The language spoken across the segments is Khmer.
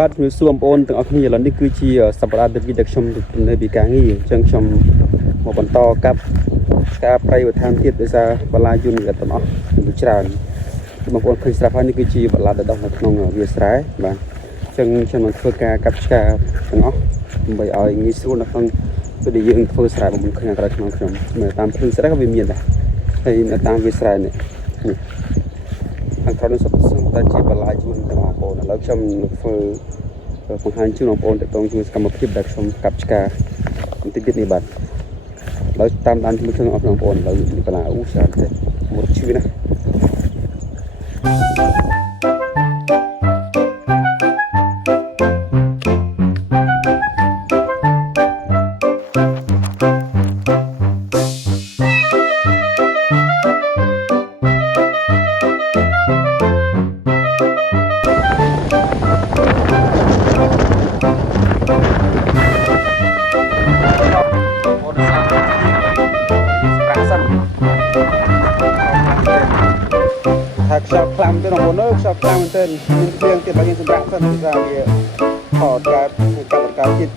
បាទជំរាបសួរបងប្អូនទាំងអស់គ្នាឥឡូវនេះគឺជាសប្តាហ៍ទី2ដែលខ្ញុំនៅពីការងារអញ្ចឹងខ្ញុំមកបន្តកាប់ការប្រៃវត្ថានទៀតដោយសារបលាយន្តទាំងអស់ជាច្រើនបងប្អូនឃើញស្រាប់ហើយនេះគឺជាបលាដដោះនៅក្នុងវាលស្រែបាទអញ្ចឹងខ្ញុំនឹងធ្វើការកាប់ឆ្ការទាំងអស់ដើម្បីឲ្យងាយស្រួលនៅក្នុងពេលដែលយើងធ្វើស្រែបងប្អូនឃើញខាងក្រៅខ្ញុំមើលតាមភ្លឺស្រែក៏វាមានដែរហើយនៅតាមវាលស្រែនេះខាងក្រៅនេះសុទ្ធតែជាបលាយន្តទាំងបងប្អូនឥឡូវខ្ញុំនឹងធ្វើបង្ហាញជូនបងប្អូនតើតងជួយសកម្មភាពដែលខ្ញុំកាប់ឆ្ការបន្តិចទៀតនេះបាទឥឡូវតាមដានជាមួយខ្ញុំអស់បងប្អូនឥឡូវនេះបលាអូច្រើនទេមុតឈឺណាถ้าชอบคลำตัวน้องโบนชอบคลำมันเต้นมีเพียงติดบางอย่างสำหรับสั้นที่จะมีถอดการจิต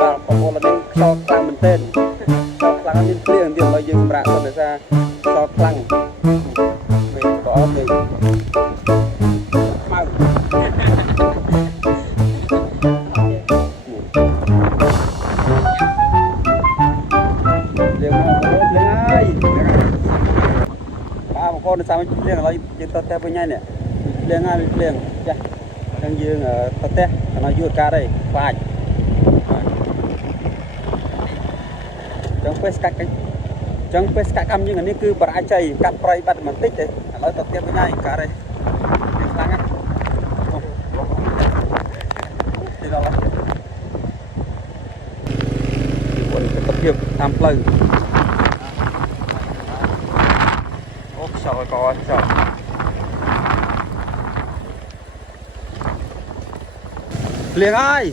บางคนเราเป็นชอบคลำมันเต้นชอบคลำมีเพียงติดบางอย่างสำหรับสั้นที่จะชอบคลำไม่ก็ไม่มาคนสามเลี้ยงเรายึดตัวแต่เป็นไงเนี่ยเลี้ยงง่ายเลี้ยงจ้ะยังยืนตัวแต่เรายืดการได้ฟาดจังเฟสกัดกำยังอันนี้คือปลาใจกับปลาบัดมันติดเลยเราตัวแต่เป็นไงการได้ครั้งนั้นที่เราละคนตะเกียบตามปลือchào con chào liền ơi